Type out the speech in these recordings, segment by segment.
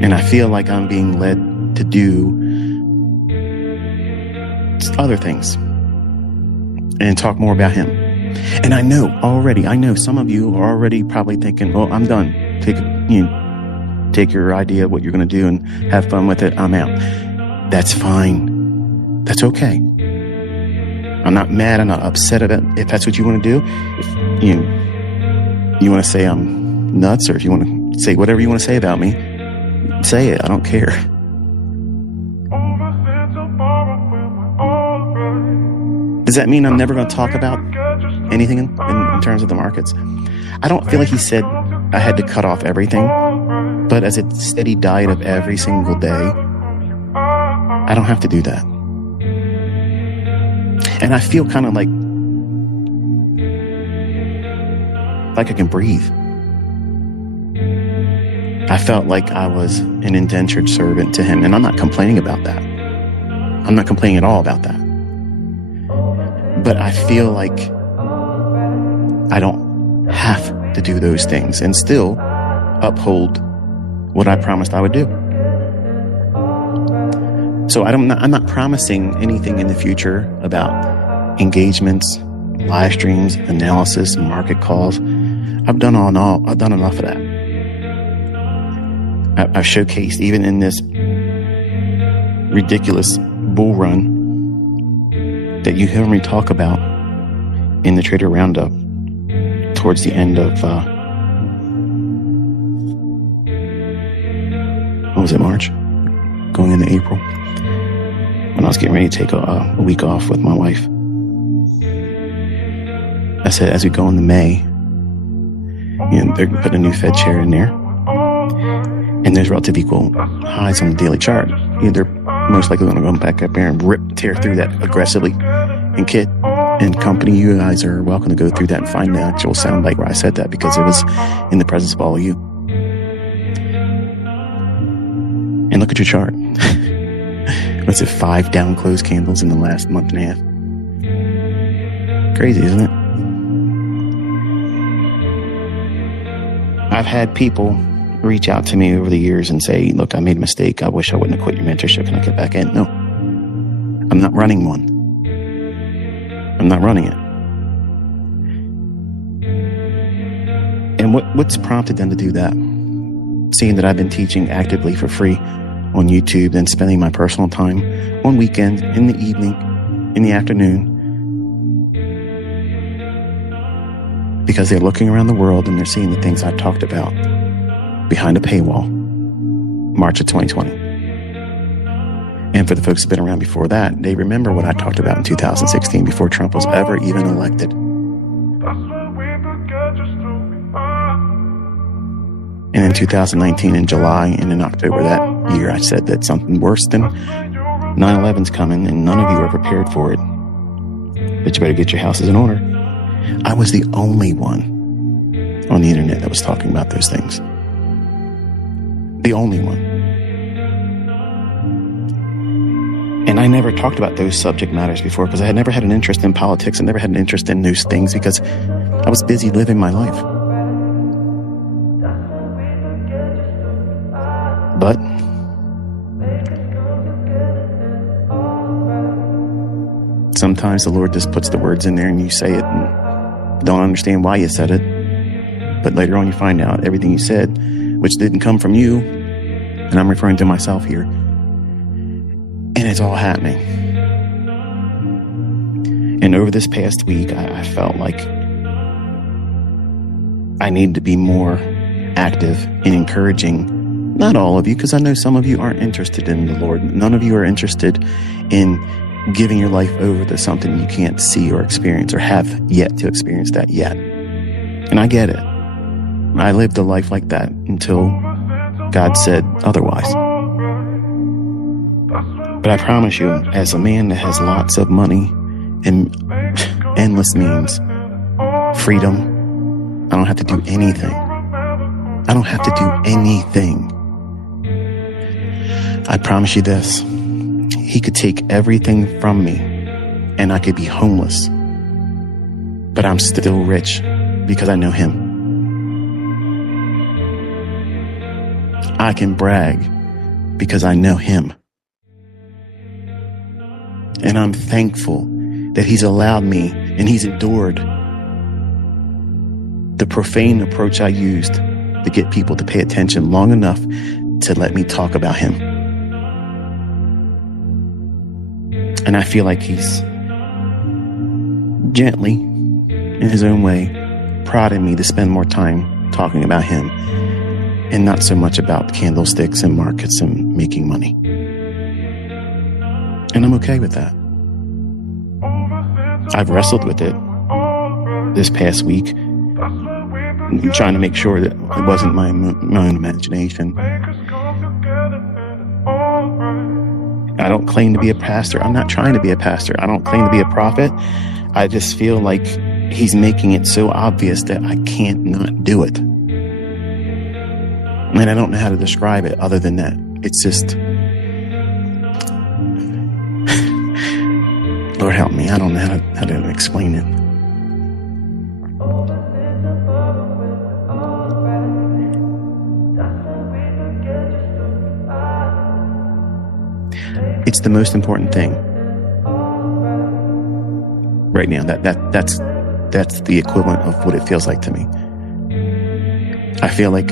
And I feel like I'm being led to do other things and talk more about him. And I know some of you are already probably thinking, well, I'm done. Take your idea of what you're going to do and have fun with it. I'm out. That's fine. That's okay. I'm not mad. I'm not upset about it. If that's what you want to do. If you want to say I'm nuts, or if you want to say whatever you want to say about me, say it. I don't care. Does that mean I'm never going to talk about anything in terms of the markets? I don't feel like he said I had to cut off everything, but as a steady diet of every single day, I don't have to do that. And I feel kind of like I can breathe. I felt like I was an indentured servant to him, and I'm not complaining about that. I'm not complaining at all about that. But I feel like I don't have to do those things and still uphold what I promised I would do. So I'm not promising anything in the future about engagements, live streams, analysis, market calls. I've done enough of that. I've showcased, even in this ridiculous bull run that you hear me talk about in the Trader Roundup towards the end of, March? Going into April, when I was getting ready to take a week off with my wife. I said, as we go into May, they're going to put a new Fed chair in there, and there's relative equal highs on the daily chart. They're most likely going to go back up there and tear through that aggressively. And Kit and company, you guys are welcome to go through that and find the actual soundbite where I said that, because it was in the presence of all of you. And look at your chart. What's it, 5 down close candles in the last month and a half? Crazy, isn't it? I've had people reach out to me over the years and say, look, I made a mistake. I wish I wouldn't have quit your mentorship. Can I get back in? No. I'm not running one. I'm not running it. And what's prompted them to do that? Seeing that I've been teaching actively for free on YouTube and spending my personal time on weekends, in the evening, in the afternoon, because they're looking around the world and they're seeing the things I talked about behind a paywall, March of 2020. And for the folks who've been around before that, they remember what I talked about in 2016 before Trump was ever even elected. And in 2019, in July and in October that year, I said that something worse than 9/11's coming, and none of you are prepared for it. But you better get your houses in order. I was the only one on the internet that was talking about those things. The only one. And I never talked about those subject matters before because I had never had an interest in politics. I never had an interest in those things because I was busy living my life. But sometimes the Lord just puts the words in there and you say it and don't understand why you said it. But later on you find out everything you said, which didn't come from you, and I'm referring to myself here, and it's all happening. And over this past week, I felt like I need to be more active in encouraging, not all of you, because I know some of you aren't interested in the Lord. None of you are interested in giving your life over to something you can't see or experience or have yet to experience that yet. And I get it. I lived a life like that until God said otherwise. But I promise you, as a man that has lots of money and endless means, freedom, I don't have to do anything. I don't have to do anything. I promise you this. He could take everything from me and I could be homeless. But I'm still rich because I know him. I can brag because I know him. And I'm thankful that he's allowed me and he's endured the profane approach I used to get people to pay attention long enough to let me talk about him. And I feel like he's gently, in his own way, prodding me to spend more time talking about him and not so much about candlesticks and markets and making money. And I'm okay with that. I've wrestled with it this past week, trying to make sure that it wasn't my own imagination. I don't claim to be a pastor. I'm not trying to be a pastor. I don't claim to be a prophet. I just feel like he's making it so obvious that I can't not do it. And I don't know how to describe it other than that. It's just, Lord help me, I don't know how to explain it. It's the most important thing right now. That's the equivalent of what it feels like to me. I feel like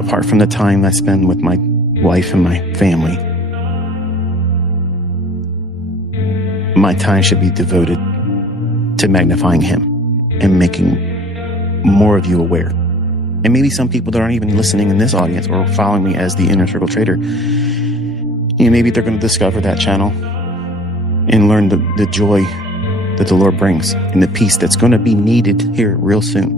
apart from the time I spend with my wife and my family, my time should be devoted to magnifying him and making more of you aware. And maybe some people that aren't even listening in this audience or following me as the InnerCircleTrader, maybe they're going to discover that channel and learn the joy that the Lord brings and the peace that's going to be needed here real soon.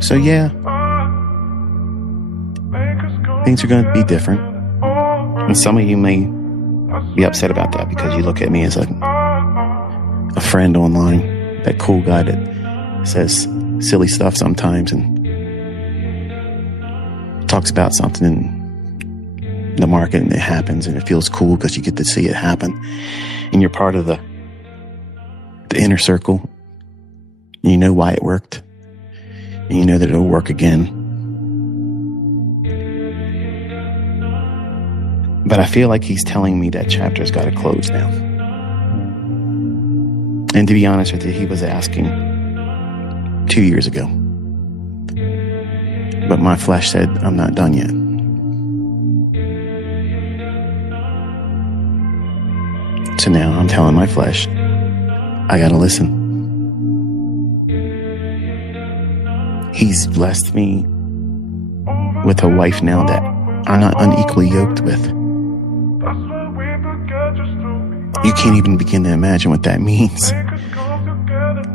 So yeah, things are going to be different. And some of you may be upset about that because you look at me as a friend online, that cool guy that says silly stuff sometimes and talks about something in the market and it happens and it feels cool because you get to see it happen. And you're part of the inner circle. And you know why it worked. And you know that it'll work again. But I feel like he's telling me that chapter's got to close now. And to be honest with you, he was asking 2 years ago. But my flesh said, I'm not done yet. So now I'm telling my flesh, I got to listen. He's blessed me with a wife now that I'm not unequally yoked with. You can't even begin to imagine what that means.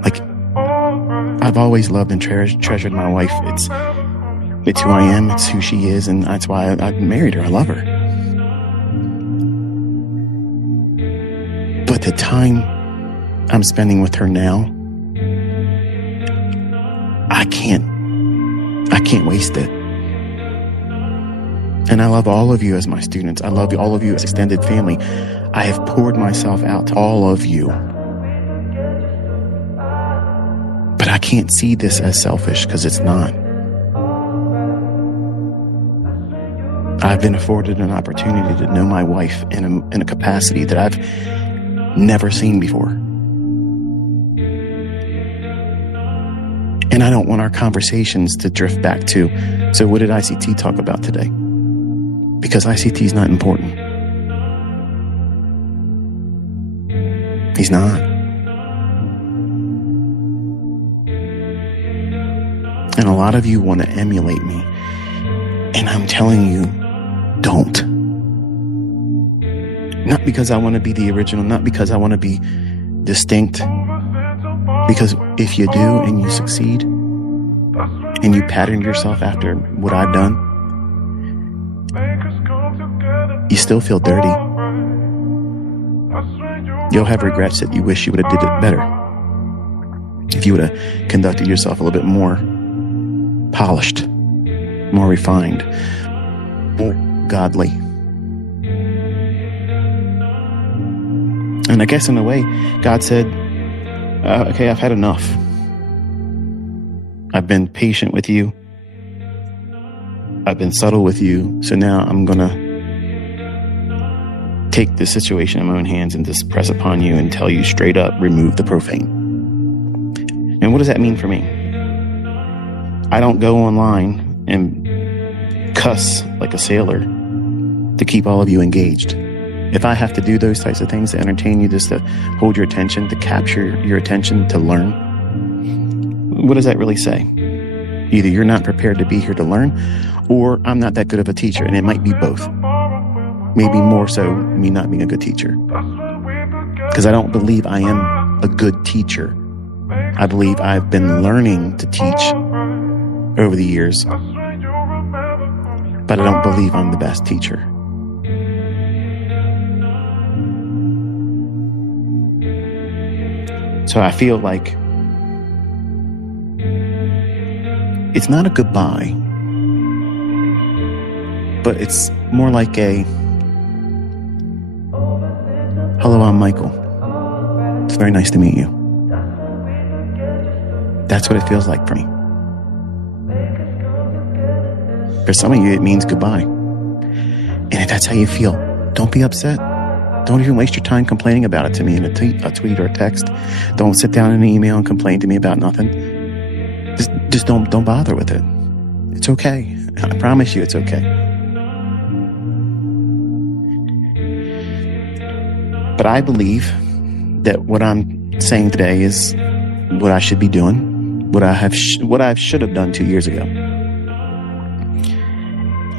Like, I've always loved and treasured my wife. It's who I am. It's who she is. And that's why I married her. I love her. But the time I'm spending with her now, I can't waste it. And I love all of you as my students. I love all of you as extended family. I have poured myself out to all of you. But I can't see this as selfish because it's not. I've been afforded an opportunity to know my wife in a capacity that I've never seen before. And I don't want our conversations to drift back to, so what did ICT talk about today? Because ICT is not important. He's not. And a lot of you want to emulate me. And I'm telling you, don't. Not because I want to be the original, not because I want to be distinct. Because if you do and you succeed and you pattern yourself after what I've done, you still feel dirty. You'll have regrets that you wish you would have did it better. If you would have conducted yourself a little bit more polished, more refined, more godly. And I guess in a way, God said, okay, I've had enough. I've been patient with you. I've been subtle with you. So now I'm going to take the situation in my own hands and just press upon you and tell you straight up, remove the profane. And what does that mean for me? I don't go online and cuss like a sailor to keep all of you engaged. If I have to do those types of things to entertain you, just to hold your attention, to capture your attention, to learn, what does that really say? Either you're not prepared to be here to learn, or I'm not that good of a teacher, and it might be both. Maybe more so me not being a good teacher. Because I don't believe I am a good teacher. I believe I've been learning to teach over the years, but I don't believe I'm the best teacher. So I feel like it's not a goodbye, but it's more like a, hello, I'm Michael. It's very nice to meet you. That's what it feels like for me. For some of you, it means goodbye. And if that's how you feel, don't be upset. Don't even waste your time complaining about it to me in a tweet or a text. Don't sit down in an email and complain to me about nothing. Just don't bother with it. It's okay. I promise you it's okay. But I believe that what I'm saying today is what I should be doing, what I should have done 2 years ago.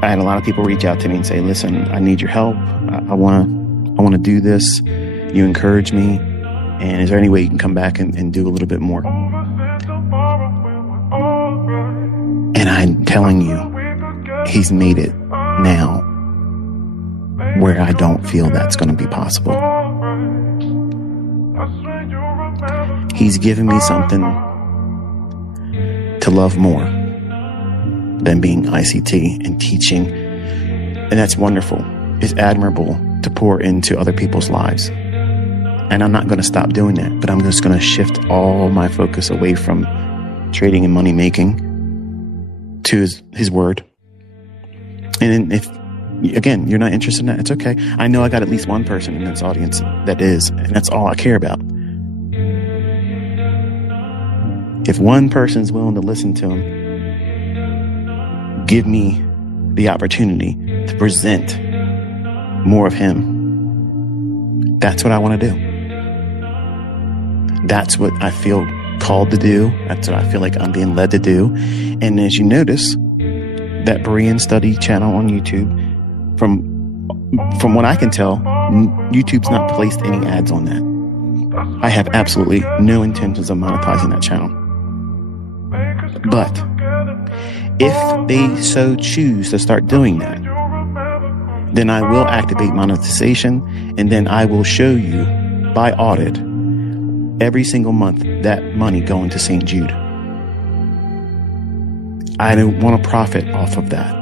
I had a lot of people reach out to me and say, listen, I need your help. I want to do this. You encourage me. And is there any way you can come back and do a little bit more? And I'm telling you, he's made it now where I don't feel that's going to be possible. He's given me something to love more than being ICT and teaching. And that's wonderful. It's admirable to pour into other people's lives. And I'm not going to stop doing that, but I'm just going to shift all my focus away from trading and money making to his word. And if, again, you're not interested in that, it's okay. I know I got at least one person in this audience that is, and that's all I care about. If one person's willing to listen to him, give me the opportunity to present more of him. That's what I want to do. That's what I feel called to do. That's what I feel like I'm being led to do. And as you notice, that Berean Study channel on YouTube, from what I can tell, YouTube's not placed any ads on that. I have absolutely no intentions of monetizing that channel. But if they so choose to start doing that, then I will activate monetization, and then I will show you by audit every single month that money going to St. Jude. I don't want to profit off of that.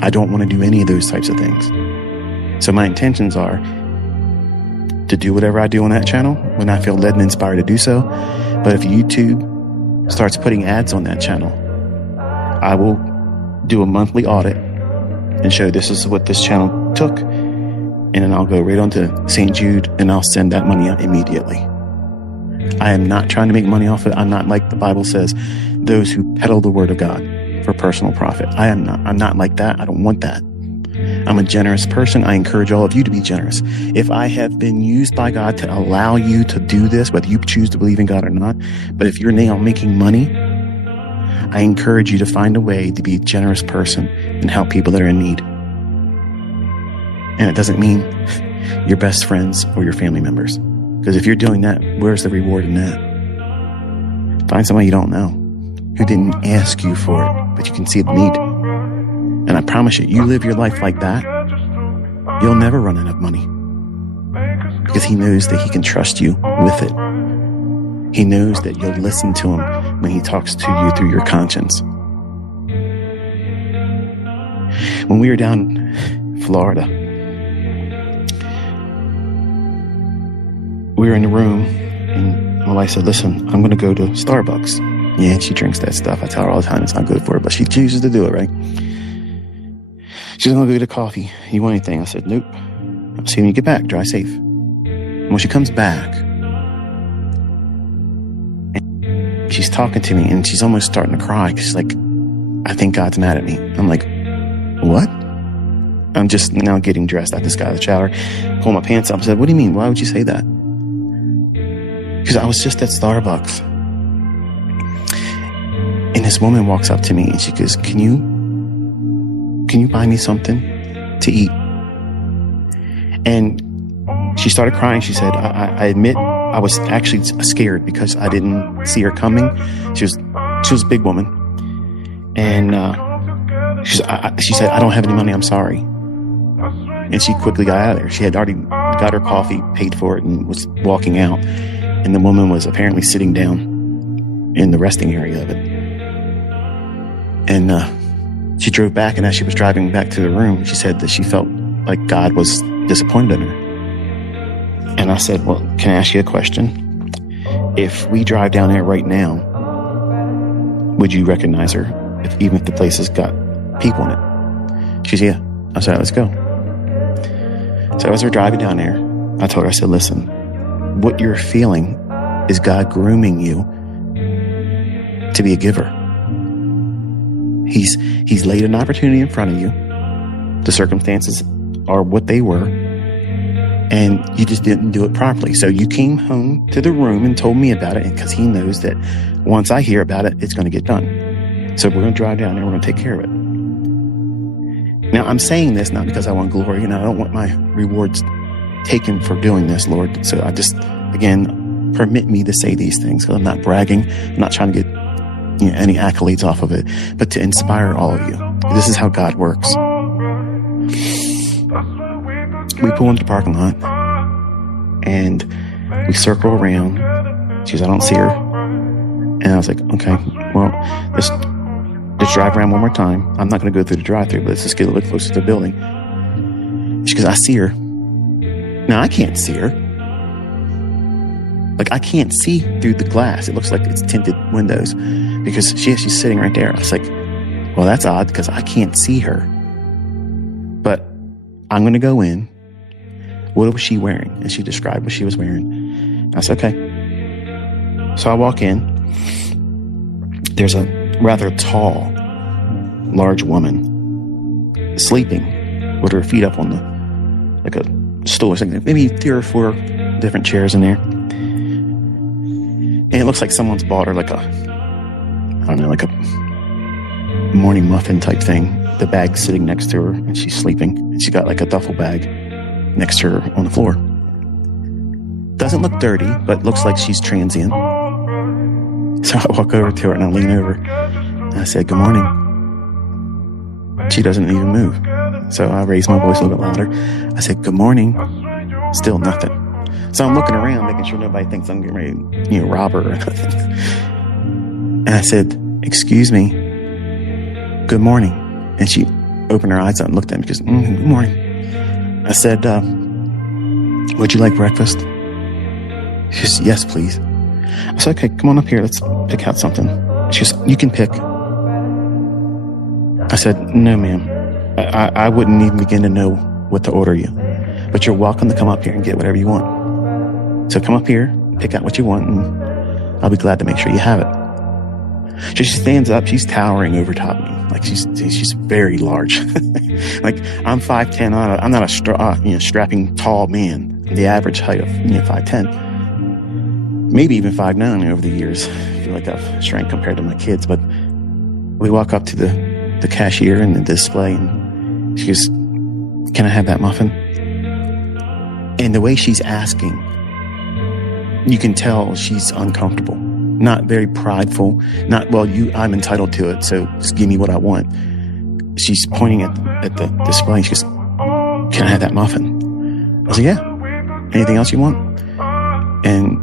I don't want to do any of those types of things. So my intentions are to do whatever I do on that channel when I feel led and inspired to do so. But if YouTube starts putting ads on that channel, I will do a monthly audit and show this is what this channel took. And then I'll go right onto St. Jude and I'll send that money out immediately. I am not trying to make money off it. I'm not like the Bible says, those who peddle the word of God for personal profit. I'm not like that. I don't want that. I'm a generous person. I encourage all of you to be generous. If I have been used by God to allow you to do this, whether you choose to believe in God or not, but if you're now making money, I encourage you to find a way to be a generous person and help people that are in need. And it doesn't mean your best friends or your family members. Because if you're doing that, where's the reward in that? Find somebody you don't know who didn't ask you for it, but you can see the need. And I promise you, you live your life like that, you'll never run out of money. Because he knows that he can trust you with it. He knows that you'll listen to him when he talks to you through your conscience. When we were down in Florida, we were in the room, and my wife said, listen, I'm going to go to Starbucks. Yeah, she drinks that stuff. I tell her all the time it's not good for her, but she chooses to do it, right? She's going to go get a coffee. You want anything? I said, nope. I'll see you when you get back. Drive safe. And when she comes back, she's talking to me, and she's almost starting to cry. She's like, I think God's mad at me. I'm like, what? I'm just now getting dressed. I just got out of the shower, pulled my pants up. I said, what do you mean? Why would you say that? Because I was just at Starbucks. And this woman walks up to me and she goes, can you buy me something to eat? And she started crying. She said, I admit I was actually scared because I didn't see her coming. She was a big woman. And she said, I don't have any money. I'm sorry. And she quickly got out of there. She had already got her coffee, paid for it, and was walking out. And the woman was apparently sitting down in the resting area of it. And she drove back, and as she was driving back to the room, she said that she felt like God was disappointed in her. And I said, well, can I ask you a question? If we drive down there right now, would you recognize her, even if the place has got people in it? She said, yeah. I said, let's go. So as we're driving down there, I told her, I said, listen, what you're feeling is God grooming you to be a giver. He's laid an opportunity in front of you. The circumstances are what they were, and you just didn't do it properly. So you came home to the room and told me about it, because he knows that once I hear about it, it's going to get done. So we're going to drive down there. We're going to take care of it. Now, I'm saying this not because I want glory, and I don't want my rewards taken for doing this, Lord. So I just, again, permit me to say these things, because I'm not bragging. I'm not trying to get any accolades off of it, but to inspire all of you. This is how God works. We pull into the parking lot, and we circle around. She goes, I don't see her. And I was like, okay, well, let's drive around one more time. I'm not going to go through the drive-thru, but let's just get a little closer to the building. She goes, I see her. Now, I can't see her. Like, I can't see through the glass. It looks like it's tinted windows, because she's sitting right there. I was like, well, that's odd, because I can't see her. But I'm going to go in. What was she wearing? And she described what she was wearing. I said, okay. So I walk in. There's a rather tall, large woman sleeping with her feet up on like a stool or something. Maybe 3 or 4 different chairs in there. And it looks like someone's bought her like a morning muffin type thing. The bag's sitting next to her, and she's sleeping. And she got like a duffel bag next to her on the floor. Doesn't look dirty, but looks like she's transient. So I walk over to her and I lean over. And I said, good morning. She doesn't even move. So I raised my voice a little bit louder. I said, good morning. Still nothing. So I'm looking around, making sure nobody thinks I'm getting ready to, rob her or nothing. And I said, excuse me. Good morning. And she opened her eyes up and looked at me. She goes, good morning. I said, would you like breakfast? She goes, yes, please. I said, okay, come on up here. Let's pick out something. She goes, you can pick. I said, no, ma'am. I wouldn't even begin to know what to order you. But you're welcome to come up here and get whatever you want. So come up here, pick out what you want, and I'll be glad to make sure you have it. So she stands up. She's towering over top of me. Like she's very large. Like I'm 5'10". I'm not a strapping tall man. The average height of 5'10". Maybe even 5'9" over the years. I feel like I've shrank compared to my kids. But we walk up to the cashier and the display, and she goes, can I have that muffin? And the way she's asking, you can tell she's uncomfortable. Not very prideful. Not, well, I'm entitled to it, so just give me what I want. She's pointing at the display. She goes, can I have that muffin? I was like, yeah. Anything else you want? And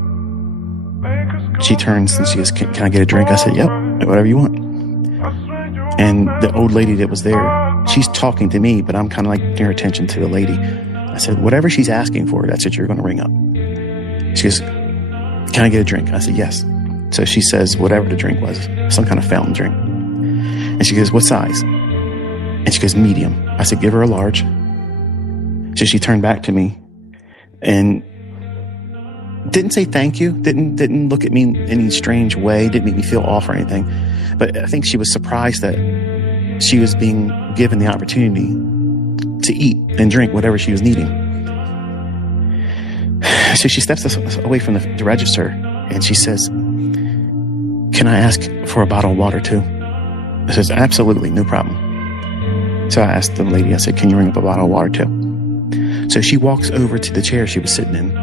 she turns and she goes, can I get a drink? I said, yep, whatever you want. And the old lady that was there, she's talking to me, but I'm kind of like giving her attention to the lady. I said, whatever she's asking for, that's what you're going to ring up. She goes, can I get a drink? I said, yes. So she says, whatever the drink was, some kind of fountain drink. And she goes, what size? And she goes, medium. I said, give her a large. So she turned back to me and didn't say thank you, didn't look at me in any strange way, didn't make me feel off or anything. But I think she was surprised that she was being given the opportunity to eat and drink whatever she was needing. So she steps away from the register and she says, can I ask for a bottle of water too? I says, absolutely, no problem. So I asked the lady, I said, can you bring up a bottle of water too? So she walks over to the chair she was sitting in,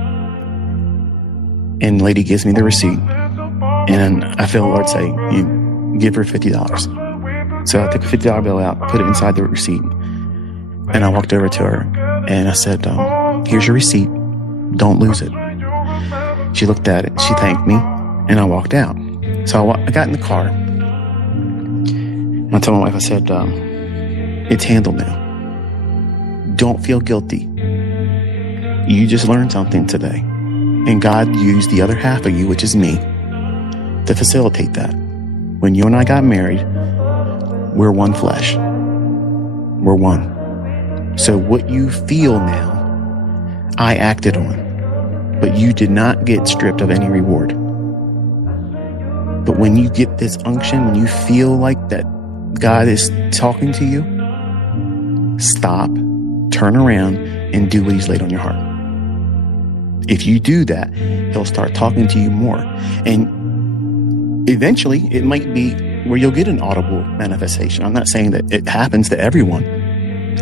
and the lady gives me the receipt, and I feel the Lord say, you give her $50. So I took a $50 bill out, put it inside the receipt, and I walked over to her, and I said, here's your receipt, don't lose it. She looked at it, she thanked me, and I walked out. So I got in the car, and I told my wife, I said, it's handled now. Don't feel guilty. You just learned something today. And God used the other half of you, which is me, to facilitate that. When you and I got married, we're one flesh. We're one. So what you feel now, I acted on. But you did not get stripped of any reward. But when you get this unction, when you feel like that God is talking to you, stop, turn around, and do what He's laid on your heart. If you do that, He'll start talking to you more. And eventually, it might be where you'll get an audible manifestation. I'm not saying that it happens to everyone.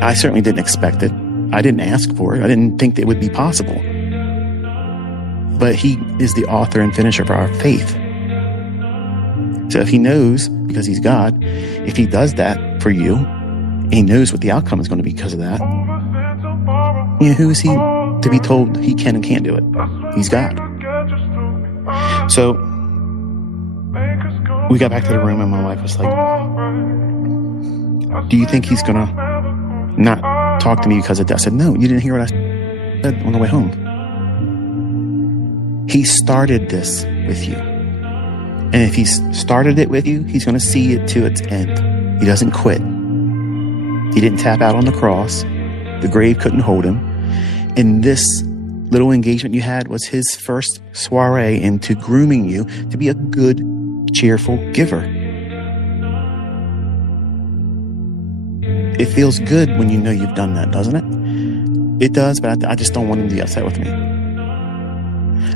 I certainly didn't expect it. I didn't ask for it. I didn't think that it would be possible. But He is the author and finisher of our faith. So if He knows, because He's God, if He does that for you, He knows what the outcome is going to be because of that, who is He to be told He can and can't do it? He's God. So we got back to the room and my wife was like, do you think He's going to not talk to me because of that? I said, no, you didn't hear what I said on the way home. He started this with you. And if He started it with you, He's going to see it to its end. He doesn't quit. He didn't tap out on the cross. The grave couldn't hold Him. And this little engagement you had was His first soiree into grooming you to be a good, cheerful giver. It feels good when you know you've done that, doesn't it? It does, but I just don't want Him to be upset with me.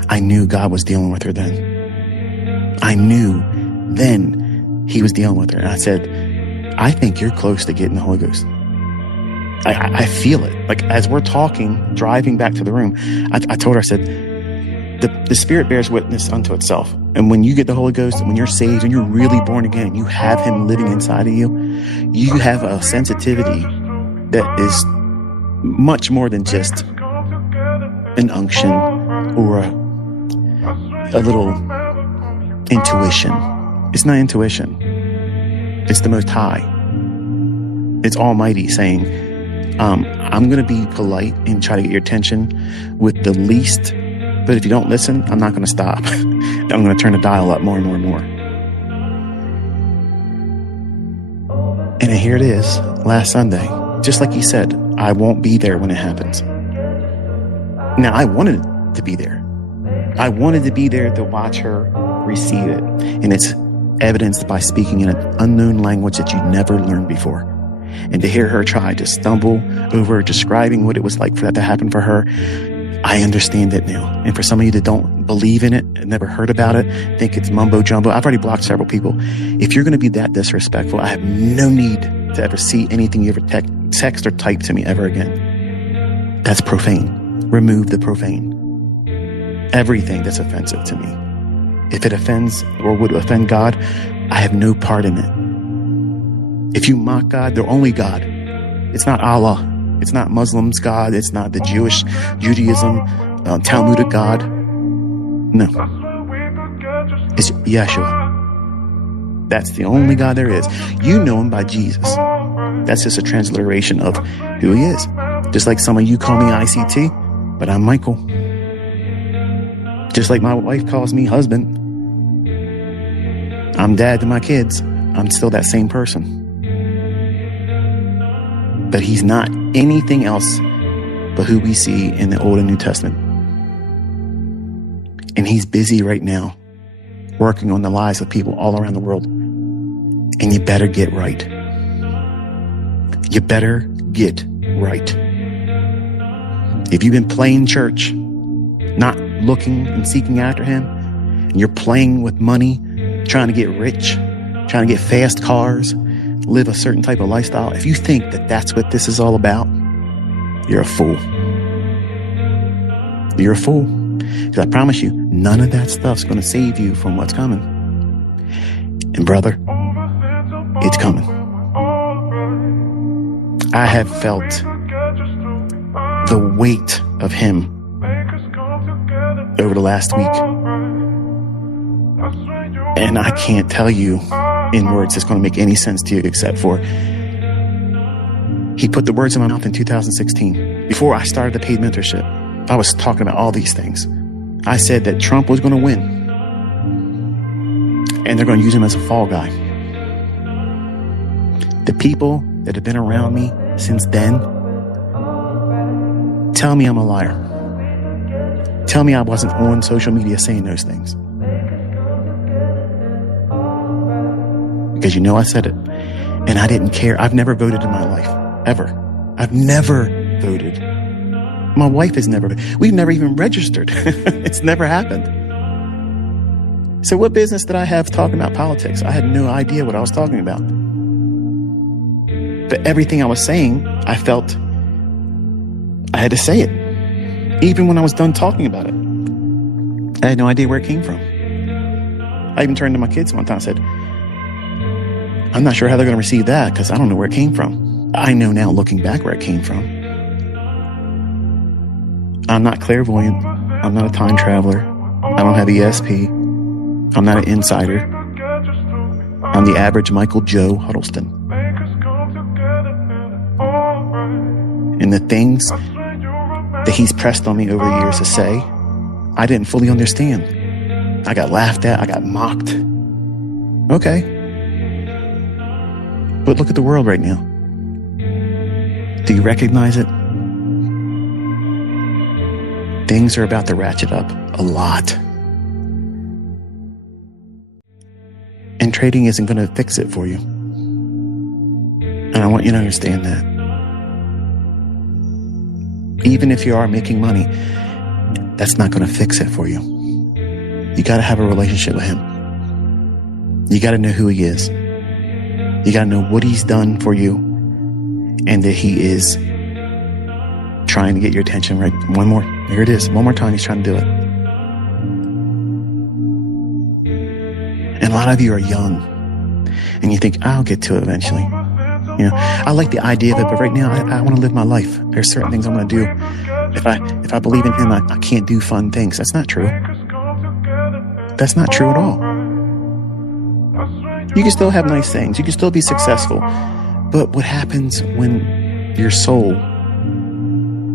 I knew God was dealing with her then. I knew then He was dealing with her. And I said, I think you're close to getting the Holy Ghost. I feel it. Like as we're talking, driving back to the room, I told her, I said, the Spirit bears witness unto itself. And when you get the Holy Ghost, and when you're saved, and you're really born again, and you have Him living inside of you, you have a sensitivity that is much more than just an unction or a little intuition. It's not intuition. It's the Most High. It's Almighty saying, I'm going to be polite and try to get your attention with the least, but if you don't listen, I'm not going to stop. I'm going to turn the dial up more and more and more. And here it is, last Sunday. Just like He said, I won't be there when it happens. Now, I wanted to be there. I wanted to be there to watch her receive it. And it's evidenced by speaking in an unknown language that you'd never learned before. And to hear her try to stumble over describing what it was like for that to happen for her, I understand it now. And for some of you that don't believe in it and never heard about it, think it's mumbo jumbo, I've already blocked several people. If you're going to be that disrespectful, I have no need to ever see anything you ever text or type to me ever again. That's profane. Remove the profane. Everything that's offensive to me. If it offends or would offend God, I have no part in it. If you mock God, the only God. It's not Allah. It's not Muslims' God. It's not the Jewish, Judaism, Talmudic God. No. It's Yeshua. That's the only God there is. You know Him by Jesus. That's just a transliteration of who He is. Just like some of you call me ICT, but I'm Michael. Just like my wife calls me husband, I'm dad to my kids. I'm still that same person. But he's not anything else but who we see in the Old and New Testament. And he's busy right now working on the lives of people all around the world. And you better get right. You better get right. If you've been playing church, not looking and seeking after him, and you're playing with money, trying to get rich, trying to get fast cars, live a certain type of lifestyle, if you think that that's what this is all about, you're a fool. You're a fool. Because I promise you, none of that stuff's going to save you from what's coming. And brother, it's coming. I have felt the weight of him over the last week. And I can't tell you in words that's going to make any sense to you except for he put the words in my mouth in 2016. Before I started the paid mentorship, I was talking about all these things. I said that Trump was going to win. And they're going to use him as a fall guy. The people that have been around me since then tell me I'm a liar. Tell me I wasn't on social media saying those things. Because I said it. And I didn't care. I've never voted in my life. Ever. I've never voted. My wife has never voted. We've never even registered. It's never happened. So what business did I have talking about politics? I had no idea what I was talking about. But everything I was saying, I felt I had to say it. Even when I was done talking about it. I had no idea where it came from. I even turned to my kids one time and said, I'm not sure how they're going to receive that because I don't know where it came from. I know now looking back where it came from. I'm not clairvoyant. I'm not a time traveler. I don't have ESP. I'm not an insider. I'm the average Michael Joe Huddleston. And the things that he's pressed on me over the years to say, I didn't fully understand. I got laughed at. I got mocked. Okay. But look at the world right now. Do you recognize it? Things are about to ratchet up a lot. And trading isn't going to fix it for you. And I want you to understand that. Even if you are making money, that's not going to fix it for you. You got to have a relationship with him. You got to know who he is. You got to know what he's done for you and that he is trying to get your attention right. One more. Here it is. One more time. He's trying to do it. And a lot of you are young and you think, I'll get to it eventually. I like the idea of it, but right now I want to live my life. There's certain things I'm going to do. If I believe in him, I can't do fun things. That's not true. That's not true at all. You can still have nice things. You can still be successful. But what happens when your soul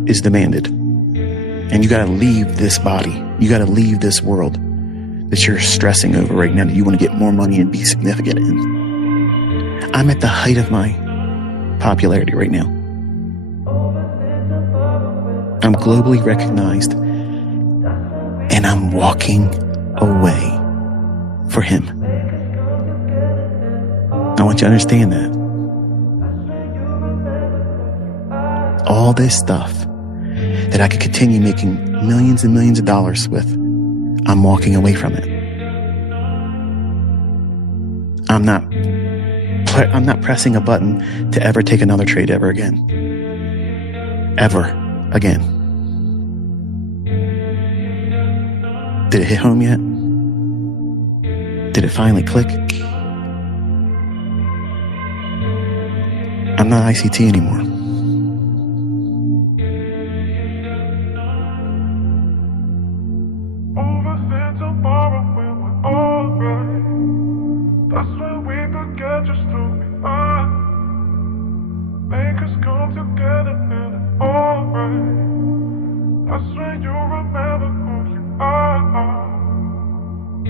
is demanded? And you got to leave this body. You got to leave this world that you're stressing over right now that you want to get more money and be significant in. I'm at the height of my popularity right now. I'm globally recognized and I'm walking away for him. I want you to understand that. All this stuff that I could continue making millions and millions of dollars with, I'm walking away from it. I'm not pressing a button to ever take another trade ever again. Ever again. Did it hit home yet? Did it finally click? I'm not ICT anymore.